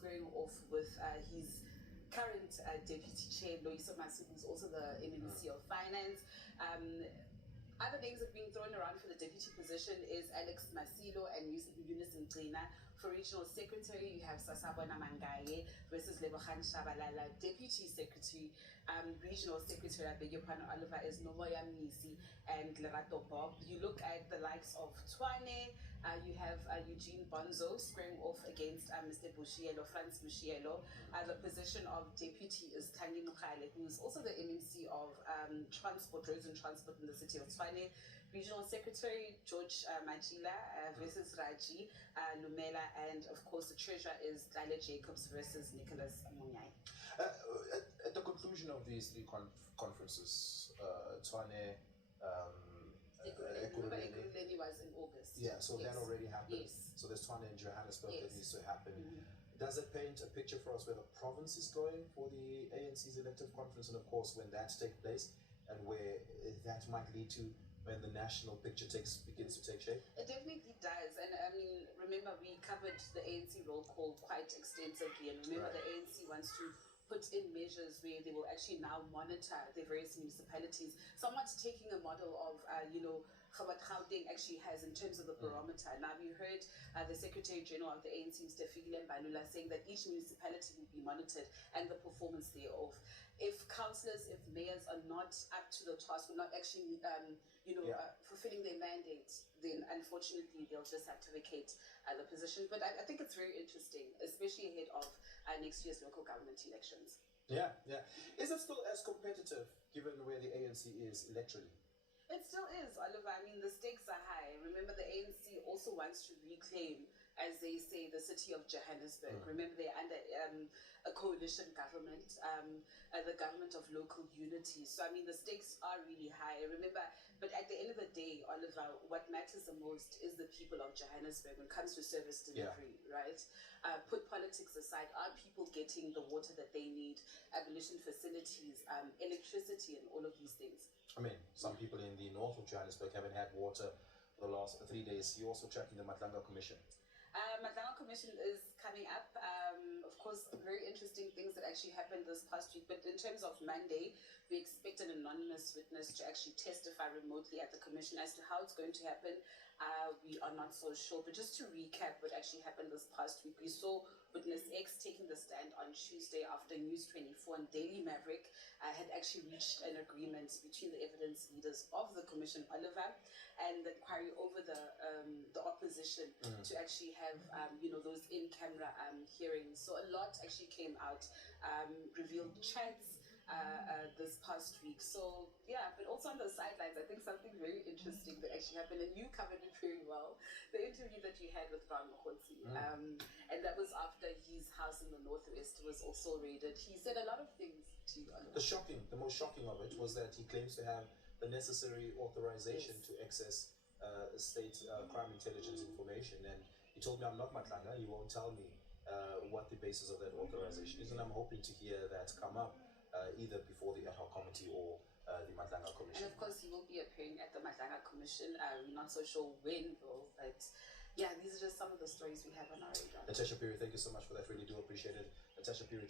squaring off with his current deputy chair, Loyiso Masuku, who's also the MMC of Finance. Other names that are being thrown around for the deputy position is Alex Masilo and Eunice Mgcina. For regional secretary, you have Sasabona Mangaye versus Lebogang Shabalala. Deputy secretary, regional secretary, I beg your pardon, Oliver, is Nomoya Mnisi and Lerato Bob. You look at the likes of Tshwane, you have Eugene Bonzo squaring off against Mr. Bushielo, Franz Bushielo. The position of deputy is Tangi Mukhale, who is also the MMC of Transport, Roads and Transport in the city of Tshwane. Regional Secretary George Majila versus Raji Lumela, and of course the treasurer is Dale Jacobs versus Nicholas Munyai. At the conclusion of these three conferences, Tshwane, Ekurhuleni was in August. Yeah, so yes. That already happened. Yes. So there's Tshwane in Johannesburg yes. that needs to happen. Mm-hmm. Does it paint a picture for us where the province is going for the ANC's elective conference, and of course when that takes place, and where that might lead to when the national picture begins to take shape? It definitely does. And I mean, remember we covered the ANC roll call quite extensively, and remember the ANC wants to put in measures where they will actually now monitor the various municipalities, somewhat taking a model of, what Gauteng actually has in terms of the barometer. Now, we heard the Secretary General of the ANC, Mr. Fikile Mbalula, saying that each municipality will be monitored and the performance thereof. If councillors, if mayors are not up to the task, will not actually, fulfilling their mandate, then unfortunately they'll just have to vacate the position. But I think it's very interesting, especially ahead of next year's local government elections. Yeah. Is it still as competitive given where the ANC is electorally? It still is, Oliver. I mean, the stakes are high. Remember, the ANC also wants to reclaim, as they say, the city of Johannesburg. Remember, they're under a coalition government, the government of local unity. So, I mean, the stakes are really high. Remember, but at the end of the day, Oliver, what matters the most is the people of Johannesburg when it comes to service delivery, right? Put politics aside, are people getting the water that they need, abolition facilities, electricity, and all of these things? I mean, some people in the north of Johannesburg haven't had water for the last 3 days. You're also tracking the Matlanga Commission. Matlanga Commission is coming up. Of course, very interesting things that actually happened this past week. But in terms of Monday, we expect an anonymous witness to actually testify remotely at the Commission. As to how it's going to happen, we are not so sure. But just to recap what actually happened this past week, we saw Witness X taking the stand on Tuesday after News 24 and Daily Maverick had actually reached an agreement between the evidence leaders of the Commission, Oliver, and the inquiry over the opposition to actually have those in-camera hearings. So a lot actually came out, revealed chats this past week. So yeah, but also on the sidelines, I think something very interesting that actually happened, and you covered it very well, the interview that you had with Brown Mokgotsi, and that was after his house in the Northwest was also raided. He said a lot of things to you. The most shocking of it was that he claims to have the necessary authorization to access state crime intelligence information, and he told me, I'm not Matlanga, he won't tell me what the basis of that authorization is, and I'm hoping to hear that come up either before the ad hoc committee or the Matlanga Commission. And of course, he will be appearing at the Matlanga Commission. We're not so sure when, though, but yeah, these are just some of the stories we have on our radar. Natasha Phiri, thank you so much for that. Really do appreciate it. Natasha Phiri.